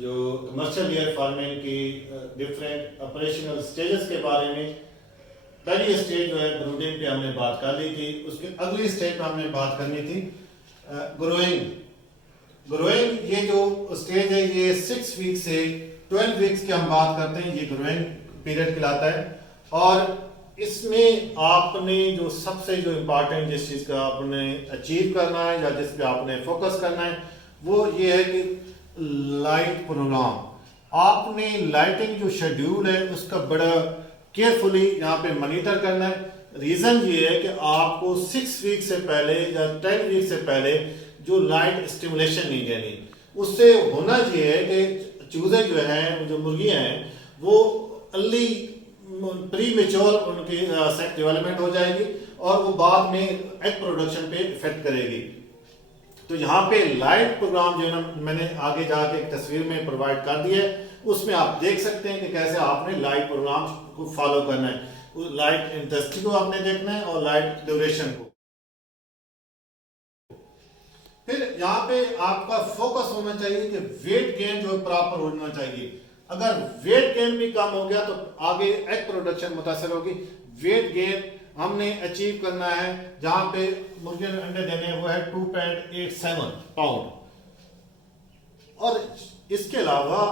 جو commercial year farming کی different operational stages کے بارے میں پہلی سٹیج جو ہے بروڈنگ پہ ہم نے بات کر لی تھی. اس کے اگلی سٹیج پہ ہم نے بات کرنی تھی گروئنگ. یہ جو سٹیج ہے یہ 6 ویک سے 12 ویکس کی ہم بات کرتے ہیں, یہ گروئنگ پیریڈ کہلاتا ہے. اور اس میں آپ نے جو سب سے جو امپارٹنٹ جس چیز کا آپ نے اچیو کرنا ہے یا جس پہ آپ نے فوکس کرنا ہے وہ یہ ہے کہ لائٹ پروگرام. آپ نے لائٹنگ جو شیڈیول ہے اس کا بڑا کیئرفلی یہاں پہ مانیٹر کرنا ہے. ریزن یہ ہے کہ آپ کو 6 ویک سے پہلے یا 10 ویک سے پہلے جو لائٹ اسٹیمولیشن نہیں دینی. اس سے ہونا یہ ہے کہ چوزے جو ہیں, جو مرغیاں ہیں, وہ ارلی پری میچور ان کی سیکس ڈیولپمنٹ ہو جائے گی اور وہ بعد میں ایگ پروڈکشن پہ افیکٹ کرے گی. تو یہاں پہ لائٹ پروگرام جو ہے نا میں نے آگے جا کے ایک تصویر میں پرووائڈ کر دیا ہے. اس میں آپ دیکھ سکتے ہیں کہ کیسے آپ نے لائٹ پروگرام کو فالو کرنا ہے. لائٹ انٹینسٹی کو آپ نے دیکھنا ہے اور لائٹ ڈیوریشن کو. پھر یہاں پہ آپ کا فوکس ہونا چاہیے کہ ویٹ گین جو پراپر ہونا چاہیے. اگر ویٹ گین بھی کم ہو گیا تو آگے ایگ پروڈکشن متاثر ہوگی. ویٹ گین ہم نے اچیو کرنا ہے جہاں پہ مرغیوں نے انڈے دینے وہ ہے 2.87 پاؤنڈ. اور اس کے علاوہ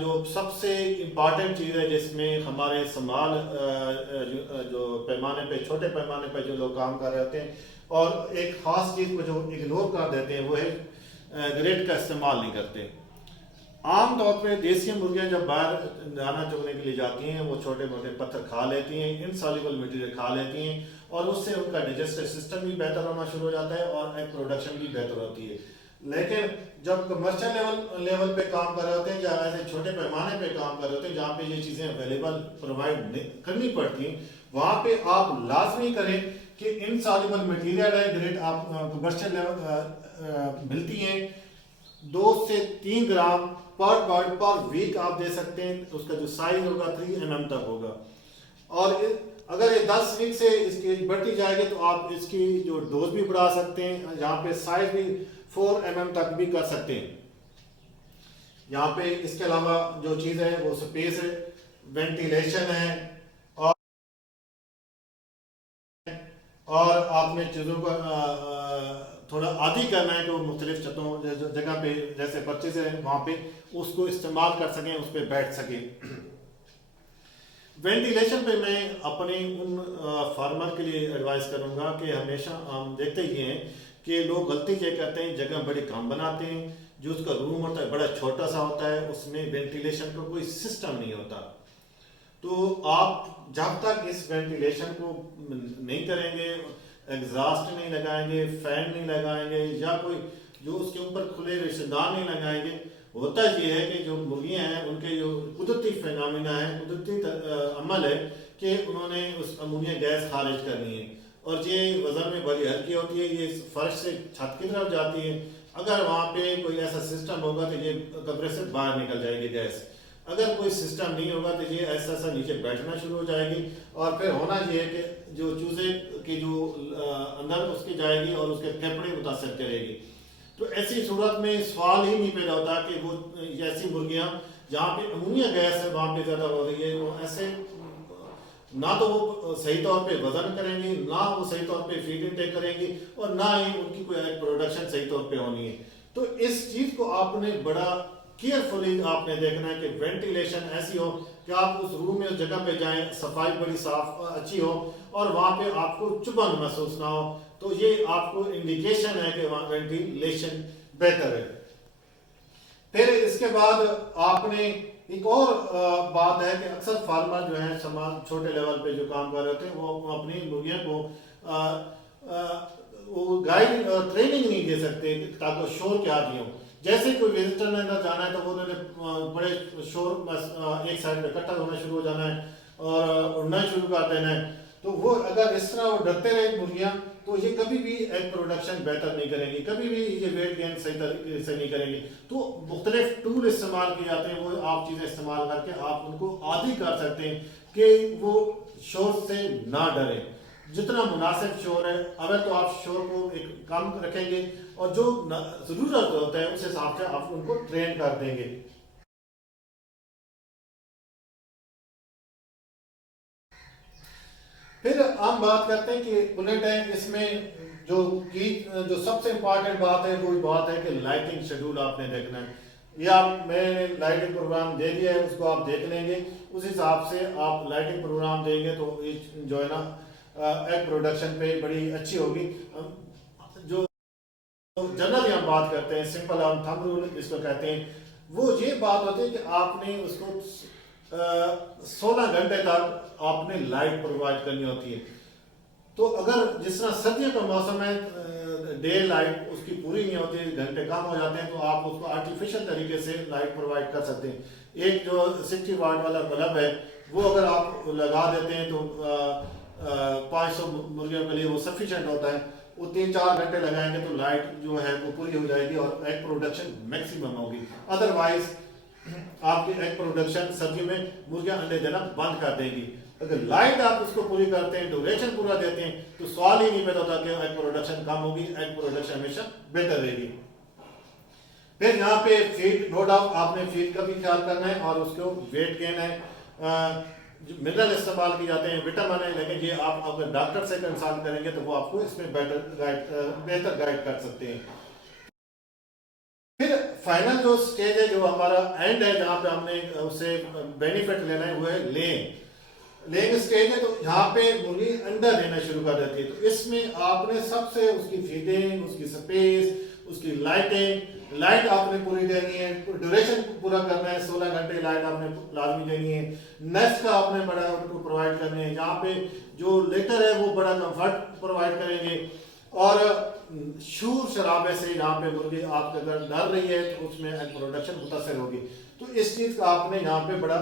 جو سب سے امپارٹنٹ چیز ہے جس میں ہمارے سنبھال جو پیمانے پہ چھوٹے پیمانے پہ جو لوگ کام کر رہے ہوتے ہیں اور ایک خاص چیز کو جو اگنور کر دیتے ہیں وہ ہے گریٹ کا استعمال نہیں کرتے. عام طور پہ دیسی مرغیاں جب باہر دانا چگنے کے لیے جاتی ہیں وہ چھوٹے موٹے پتھر کھا لیتی ہیں, انسالوبل مٹیریل کھا لیتی ہیں اور اس سے ان کا ڈائجسٹو سسٹم بھی بہتر ہونا شروع ہو جاتا ہے اور ایگ پروڈکشن بھی بہتر ہوتی ہے. لیکن جب کمرشل لیول پہ کام کر رہے ہوتے ہیں یا ایسے چھوٹے پیمانے پہ کام کر رہے ہوتے ہیں جہاں پہ یہ چیزیں اویلیبل پرووائڈ کرنی پڑتی ہیں, وہاں پہ آپ لازمی کریں کہ انسالوبل مٹیریل ہے گریٹ آپ کمرشل لیول ملتی ہیں 2 سے 3 گرام پر برڈ پر ویک آپ دے سکتے ہیں. اس کا جو سائز ہوگا 3 mm تک ہوگا. اور اگر یہ 10 ویک سے اس کی بڑھتی جائے گی تو آپ اس کی جو ڈوز بھی بڑھا سکتے ہیں. یہاں پہ سائز بھی 4 mm تک بھی کر سکتے ہیں. یہاں پہ اس کے علاوہ جو چیز ہے وہ سپیس ہے, وینٹیلیشن ہے اور آپ نے چیزوں کو تھوڑا عادی کرنا ہے کہ وہ مختلف چھتوں جگہ پہ جیسے پرچیز ہے وہاں پہ اس کو استعمال کر سکیں, اس پہ بیٹھ سکیں. وینٹیلیشن پہ میں اپنے ان فارمر کے لیے ایڈوائز کروں گا کہ ہمیشہ ہم دیکھتے ہی ہیں کہ لوگ غلطی یہ کرتے ہیں جگہ بڑی کم بناتے ہیں. جو اس کا روم ہوتا ہے بڑا چھوٹا سا ہوتا ہے, اس میں وینٹیلیشن کا کوئی سسٹم نہیں ہوتا. تو آپ جب تک اس وینٹیلیشن کو نہیں کریں گے, ایگزاسٹ نہیں لگائیں گے, فین نہیں لگائیں گے یا کوئی جو اس کے اوپر کھلے رشتہ دار نہیں لگائیں گے, ہوتا یہ ہے کہ جو مرغیاں ہیں ان کے جو قدرتی فینامنا ہے, قدرتی عمل ہے کہ انہوں نے اس امونیا گیس خارج کرنی ہے اور یہ وزن میں بڑی ہلکی ہوتی ہے, یہ فرش سے چھت کی طرف جاتی ہے. اگر وہاں پہ کوئی ایسا سسٹم ہوگا تو یہ کمرے سے باہر نکل جائے گی گیس. اگر کوئی سسٹم نہیں ہوگا تو یہ ایسا ایسا نیچے بیٹھنا شروع ہو جائے گی اور پھر ہونا یہ ہے کہ جو چوزے کی جو اندر اس کی جائے گی اور اس کے پھیپھڑے متاثر کرے گی. تو ایسی صورت میں سوال ہی نہیں پیدا ہوتا کہ وہ ایسی مرغیاں جہاں پہ امونیا گیس ہے وہاں پہ زیادہ ہو رہی ہے, وہ ایسے نہ تو وہ صحیح طور پہ وزن کریں گی, نہ وہ صحیح طور پہ فیڈ انٹیک کریں گی اور نہ ہی ان کی کوئی پروڈکشن صحیح طور پہ ہونی ہے. تو اس چیز کو آپ نے بڑا کیئرفلی آپ نے دیکھنا ہے کہ وینٹیلیشن ایسی ہو کہ آپ اس روم میں اس جگہ پہ جائیں, صفائی بڑی صاف اچھی ہو اور وہاں پہ آپ کو چبھن محسوس نہ ہو. تو یہ آپ کو انڈیکیشن ہے کہ وہاں وینٹیلیشن بہتر ہے. پھر اس کے بعد آپ نے ایک اور بات ہے کہ اکثر فارمر جو ہیں چھوٹے لیول پہ جو کام کر رہے ہوتے ہیں وہ اپنی مرغیوں کو وہ گائیڈ ٹریننگ نہیں دے سکتے تاکہ شور کے عادی ہوں. جیسے کوئی وزٹر نے اندر جانا ہے تو وہ انہوں نے بڑے شور ایک سائڈ پہ اکٹھا ہونا شروع ہو جانا ہے اور اڑنا شروع کر دینا ہے. تو وہ اگر اس طرح وہ ڈرتے رہے مرغیاں تو یہ کبھی بھی ایگ پروڈکشن بہتر نہیں کریں گی, کبھی بھی یہ ویٹ گین صحیح طریقے سے نہیں کریں گی. تو مختلف ٹول استعمال کیے جاتے ہیں, وہ آپ چیزیں استعمال کر کے آپ ان کو عادی کر سکتے ہیں کہ وہ شور سے نہ ڈریں. جتنا مناسب شور ہے اگر تو آپ شور کو ایک کم رکھیں گے اور جو ضرورت ہوتا ہے اس حساب سے آپ ان کو ٹرین کر دیں گے. پھر ہم بات کرتے ہیں کہ بلٹ ہے، اس میں جو سب سے امپورٹنٹ بات ہے وہ بات ہے کہ لائٹنگ شیڈول آپ نے دیکھنا ہے. یہ میں نے لائٹنگ پروگرام دے دیا ہے، اس کو آپ دیکھ لیں گے، اس حساب سے آپ لائٹنگ پروگرام دیں گے تو جو ہے نا ایگ پروڈکشن پہ بڑی اچھی ہوگی. جو جنرلی ہم بات کرتے ہیں سمپل ہم تھم رول اس کو کہتے ہیں، وہ یہ بات ہوتی ہے کہ آپ نے اس کو 16 گھنٹے تک آپ نے لائٹ پرووائڈ کرنی ہوتی ہے. تو اگر جس طرح سردیوں کا موسم ہے ڈے لائٹ اس کی پوری نہیں ہوتی، گھنٹے کم ہو جاتے ہیں، تو آپ اس کو آرٹیفیشل طریقے سے لائٹ پرووائڈ کر سکتے ہیں. ایک جو 60 واٹ والا بلب ہے وہ اگر آپ لگا دیتے ہیں تو 500 مرغیوں کے لیے وہ سفیشینٹ ہوتا ہے. وہ 3-4 گھنٹے لگائیں گے تو لائٹ جو ہے وہ پوری ہو جائے گی اور ایگ پروڈکشن میکسیمم ہوگی. ادروائز آپ کی ایگ پروڈکشن سردیوں میں مرغیاں انڈے دینا بند کر دیں گی. اگر لائٹ آپ اس کو پوری کرتے ہیں، ڈیوریشن پورا دیتے ہیں، تو سوال ہی نہیں پیدا ہوتا کہ ایگ پروڈکشن کم ہوگی، ایگ پروڈکشن ہمیشہ بہتر رہے گی. پھر یہاں پہ فیڈ، نو ڈاؤٹ آپ نے فیڈ کا بھی خیال کرنا ہے اور اس کو ویٹ گین ہے. منرل استعمال کیے جاتے ہیں، وٹامن ہے، لیکن یہ آپ اگر ڈاکٹر سے کنسلٹ کریں گے تو وہ آپ کو اس میں بہتر گائیڈ کر سکتے ہیں. پھر فائنل جو سٹیج ہے، جو ہمارا اینڈ ہے جہاں پہ ہم نے اسے بینیفٹ لینا ہے، وہ ہے لیگ سٹیج ہے. تو یہاں پہ مرغی انڈا دینا شروع کر دیتی ہے. تو اس میں آپ نے سب سے اس کی فیڈنگ، اس کی سپیس، اس کی لائٹ آپ نے پوری دینی ہے، ڈیوریشن پورا کرنا ہے، 16 گھنٹے لائٹ آپ نے لازمی دینی ہے. نیسٹ کا آپ نے بڑا ان کو پرووائڈ کرنے ہیں، جہاں پہ جو لیٹر ہے وہ بڑا کمفرٹ پرووائڈ کریں گے. اور شور شرابے سے یہاں پہ مرغی آپ کے اگر ڈر رہی ہے تو اس میں ایگ پروڈکشن متاثر ہوگی. تو اس چیز کا آپ نے یہاں پہ بڑا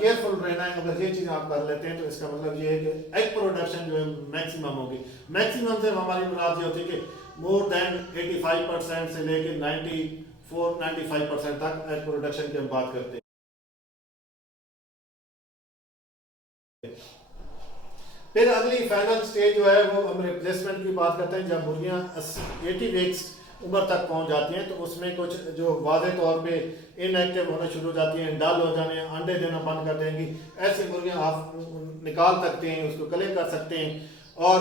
کیئرفل رہنا ہے. اگر یہ چیزیں آپ کر لیتے ہیں تو اس کا مطلب یہ ہے کہ ایگ پروڈکشن جو ہے میکسیمم ہوگی. میکسیمم سے ہماری مراد یہ ہوتی ہے کہ مور دین 85% سے لے کے 94-95% تک ایگ پروڈکشن کی ہم بات کرتے ہیں. پھر اگلی فائنل سٹیج جو ہے وہ ہم ریپلیسمنٹ کی بات کرتے ہیں. جب مرغیاں 80 ویکس عمر تک پہنچ جاتی ہیں تو اس میں کچھ جو واضح طور پہ ان ایکٹیو ہونا شروع ہو جاتی ہیں، ڈل ہو جانے، انڈے دینا بند کر دیں گی، ایسی مرغیاں آپ نکال سکتے ہیں، اس کو کلیکٹ کر سکتے ہیں. اور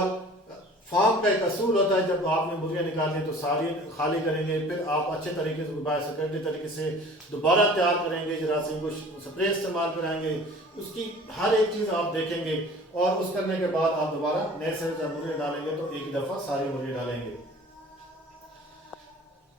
فارم کا ایک اصول ہوتا ہے، جب آپ نے مرغیاں نکالیں تو ساری خالی کریں گے، پھر آپ اچھے طریقے سے بایو سیکورٹی طریقے سے دوبارہ تیار کریں گے، جراثیم کو سپرے استعمال کرائیں گے، اس کی ہر ایک چیز آپ دیکھیں گے. اور اس کرنے کے بعد آپ دوبارہ نئے سے جب مرغے ڈالیں گے تو ایک دفعہ ساری مرغے ڈالیں گے.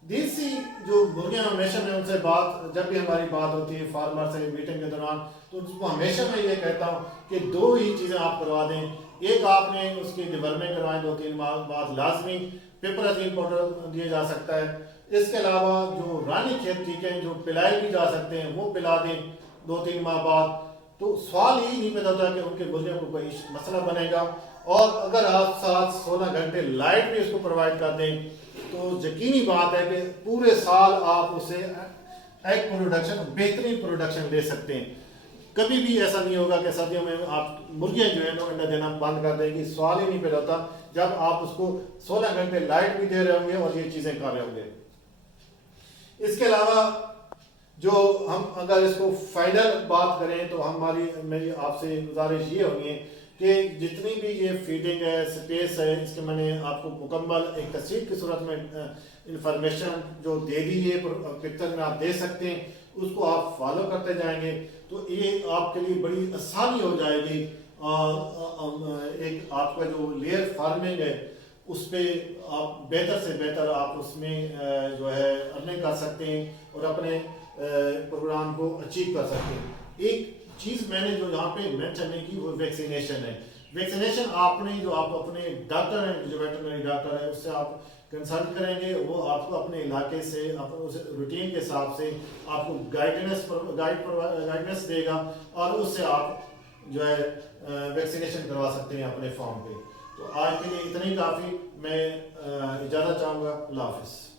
دیسی جو مرغیاں ہمیشہ میں ان سے بات، جب بھی ہماری بات ہوتی ہے فارمر سے میٹنگ کے دوران، تو اس کو ہمیشہ میں یہ کہتا ہوں کہ 2 ہی چیزیں آپ کروا دیں. ایک آپ نے اس کی ڈیورمنٹ کروائیں 2-3 ماہ بعد، لازمی پیپرازین پاؤڈر دیا جا سکتا ہے. اس کے علاوہ جو رانی کھیت ٹھیکیں جو پلائے بھی جا سکتے ہیں وہ پلا دیں 2-3 ماہ بعد. تو سوال ہی نہیں پیدا ہوتا کہ ان کے مرغیوں کو کوئی مسئلہ بنے گا. اور اگر آپ 16 گھنٹے لائٹ بھی اس کو پرووائڈ کر دیں تو یقینی بات ہے کہ پورے سال آپ اسے ایگ پروڈکشن، بہترین پروڈکشن دے سکتے ہیں. کبھی بھی ایسا نہیں ہوگا کہ سردیوں میں آپ مرغیاں جو ہے نا انڈا دینا بند کر دیں گی. سوال ہی نہیں پیدا ہوتا جب آپ اس کو 16 گھنٹے لائٹ بھی دے رہے ہوں گے اور یہ چیزیں کر رہے ہوں گے. اس کے علاوہ جو ہم اگر اس کو فائنل بات کریں تو میری آپ سے گزارش یہ ہوگی کہ جتنی بھی یہ فیڈنگ ہے، سپیس ہے، اس کے میں نے آپ کو مکمل ایک تصویر کی صورت میں انفارمیشن جو دے دی ہے، پکچر میں آپ دے سکتے ہیں، اس کو آپ فالو کرتے جائیں گے تو یہ آپ کے لیے بڑی آسانی ہو جائے گی. ایک آپ کا جو لیئر فارمنگ ہے اس پہ آپ بہتر سے بہتر آپ اس میں جو ہے ارننگ کر سکتے ہیں اور اپنے پروگرام کو اچیو کر سکتے ہیں. ایک چیز میں نے جو یہاں پہ مینشن نہیں کی وہ ویکسینیشن ہے. ویکسینیشن آپ نے جو آپ اپنے ڈاکٹر ہیں، جو ویٹرنری ڈاکٹر ہے، اس سے آپ کنسلٹ کریں گے، وہ آپ کو اپنے علاقے سے روٹین کے حساب سے آپ کو گائیڈنس دے گا اور اس سے آپ جو ہے ویکسینیشن کروا سکتے ہیں اپنے فارم پہ. تو آج کے لیے اتنا ہی کافی. میں اجازت چاہوں گا. اللہ حافظ.